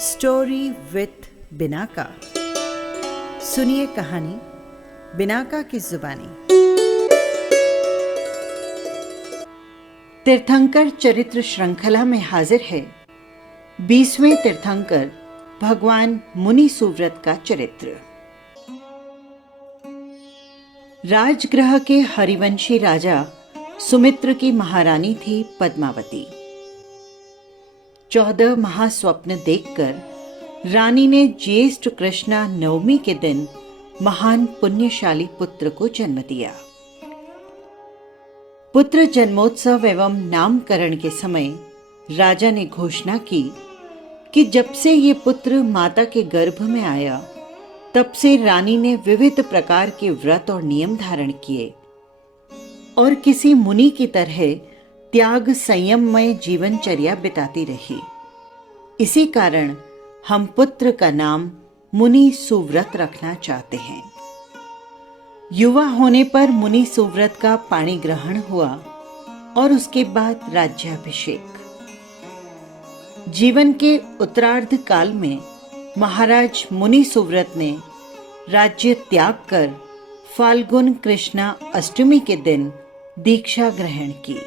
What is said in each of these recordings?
Story with Binaca. सुनिए कहानी Binaca की जुबानी। तीर्थंकर चरित्र श्रृंखला में हाजिर है 20वें तीर्थंकर भगवान मुनि सुव्रत का चरित्र। राजगृह के हरिवंशी राजा सुमित्र की महारानी थी पद्मावती। 14 महास्वप्न देखकर रानी ने ज्येष्ठ कृष्णा नवमी के दिन महान पुण्यशाली पुत्र को जन्म दिया। पुत्र जन्मोत्सव एवं नामकरण के समय राजा ने घोषणा की कि जब से ये पुत्र माता के गर्भ में आया तब से रानी ने विविध प्रकार के व्रत और नियम धारण किए और किसी मुनि की तरह त्याग संयममय जीवनचर्या बिताती रही। इसी कारण हम पुत्र का नाम मुनि सुव्रत रखना चाहते हैं। युवा होने पर मुनि सुव्रत का पाणी ग्रहण हुआ और उसके बाद राज्याभिषेक। जीवन के उत्तरार्ध काल में महाराज मुनि सुव्रत ने राज्य त्याग कर फाल्गुन कृष्णा अष्टमी के दिन दीक्षा ग्रहण की।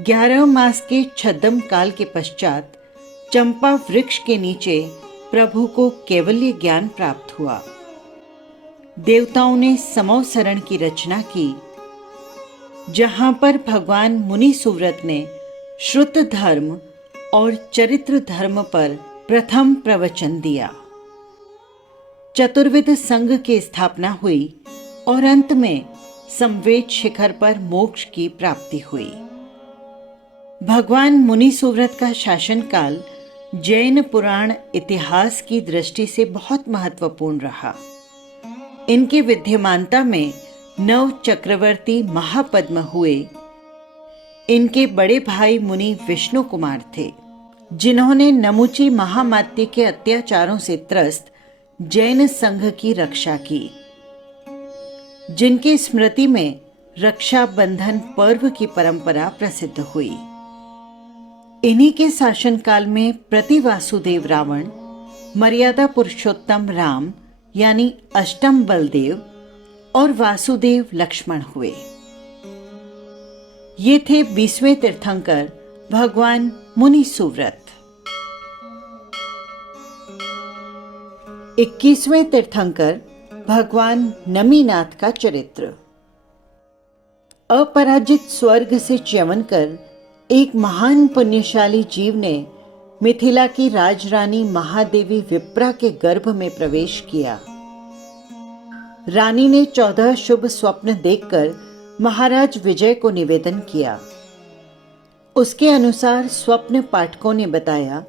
11 मास के छद्म काल के पश्चात चंपा वृक्ष के नीचे प्रभु को कैवल्य ज्ञान प्राप्त हुआ। देवताओं ने समवसरण की रचना की, जहां पर भगवान मुनि सुव्रत ने श्रुत धर्म और चरित्र धर्म पर प्रथम प्रवचन दिया। चतुर्विध संघ की स्थापना हुई और अंत में समवेत शिखर पर मोक्ष की प्राप्ति हुई। भगवान मुनि सुव्रत का शासनकाल जैन पुराण इतिहास की दृष्टि से बहुत महत्वपूर्ण रहा। इनकी विद्यमानता में 9 चक्रवर्ती महापद्म हुए। इनके बड़े भाई मुनि विष्णु कुमार थे, जिन्होंने नमुची महामात्य के अत्याचारों से त्रस्त जैन संघ की रक्षा की, जिनकी स्मृति में रक्षाबंधन पर्व की परंपरा प्रसिद्ध हुई। इन्हीं के शासनकाल में प्रतिवासुदेव रावण, मर्यादा पुरुषोत्तम राम यानी अष्टम बलदेव और वासुदेव लक्ष्मण हुए। ये थे 20वें तीर्थंकर भगवान मुनि सुव्रत। 21वें तीर्थंकर भगवान नमीनाथ का चरित्र। अपराजित स्वर्ग से च्यवन कर एक महान पुण्यशाली जीव ने मिथिला की राजरानी महादेवी विप्रा के गर्भ में प्रवेश किया। रानी ने 14 शुभ स्वप्न देखकर महाराज विजय को निवेदन किया। उसके अनुसार स्वप्न पाठकों ने बताया,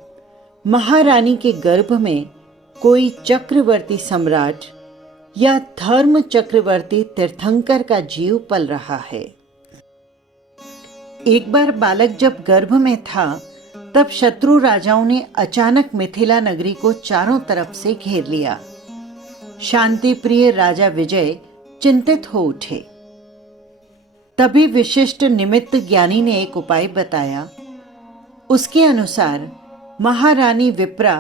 महारानी के गर्भ में कोई चक्रवर्ती सम्राट या धर्म चक्रवर्ती तीर्थंकर का जीव पल रहा है। एक बार बालक जब गर्भ में था तब शत्रु राजाओं ने अचानक मिथिला नगरी को चारों तरफ से घेर लिया। शांति प्रिय राजा विजय चिंतित हो उठे। तभी विशिष्ट निमित्त ज्ञानी ने एक उपाय बताया। उसके अनुसार महारानी विप्रा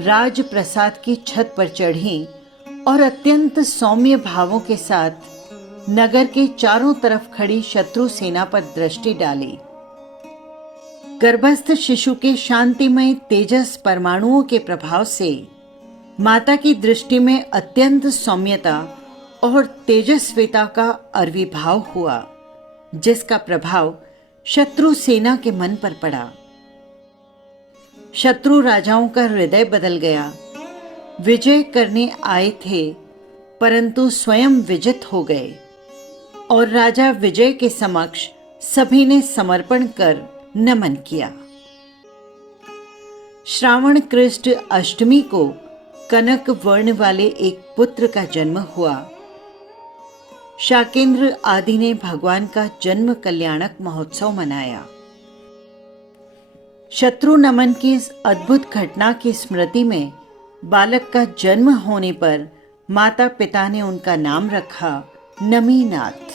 राजप्रसाद की छत पर चढ़ी और अत्यंत सौम्य भावों के साथ नगर के चारों तरफ खड़ी शत्रु सेना पर दृष्टि डाली। गर्भस्थ शिशु के शांतिमय तेजस परमाणुओं के प्रभाव से माता की दृष्टि में अत्यंत सौम्यता और तेजस्विता का आविर्भाव हुआ, जिसका प्रभाव शत्रु सेना के मन पर पड़ा। शत्रु राजाओं का हृदय बदल गया। विजय करने आए थे परंतु स्वयं विजित हो गए और राजा विजय के समक्ष सभी ने समर्पण कर नमन किया। श्रावण कृष्ण अष्टमी को कनक वर्ण वाले एक पुत्र का जन्म हुआ। शाकेंद्र आदि ने भगवान का जन्म कल्याणक महोत्सव मनाया। शत्रु नमन की इस अद्भुत घटना की स्मृति में बालक का जन्म होने पर माता पिता ने उनका नाम रखा नमीनाथ।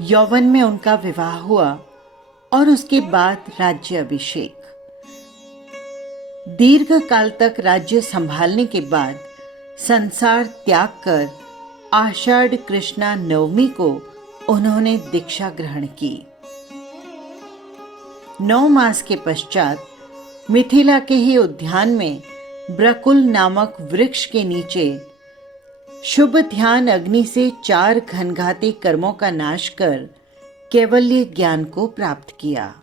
यौवन में उनका विवाह हुआ और उसके बाद राज्याभिषेक। दीर्घ काल तक राज्य संभालने के बाद संसार त्याग कर आषाढ़ कृष्णा नवमी को उन्होंने दीक्षा ग्रहण की। 9 मास के पश्चात मिथिला के ही उद्यान में ब्रकुल नामक वृक्ष के नीचे शुभ ध्यान अग्नि से 4 घनघाती कर्मों का नाश कर कैवल्य ज्ञान को प्राप्त किया।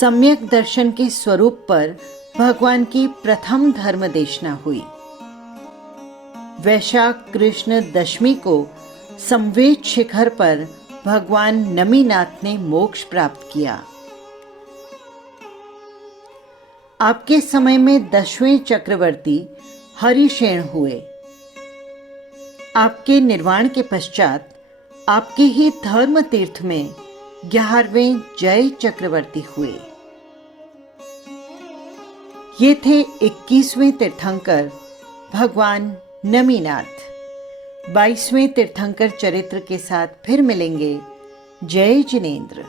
सम्यक दर्शन के स्वरूप पर भगवान की प्रथम धर्म देशना हुई। वैशाख कृष्ण दशमी को संवेद शिखर पर भगवान नमीनाथ ने मोक्ष प्राप्त किया। आपके समय में 10वें चक्रवर्ती हरिशेन हुए। आपके निर्वाण के पश्चात आपके ही धर्म तीर्थ में 11वें जय चक्रवर्ती हुए। ये थे 21वें तीर्थंकर भगवान नमीनाथ। 22वें तीर्थंकर चरित्र के साथ फिर मिलेंगे। जय जिनेंद्र।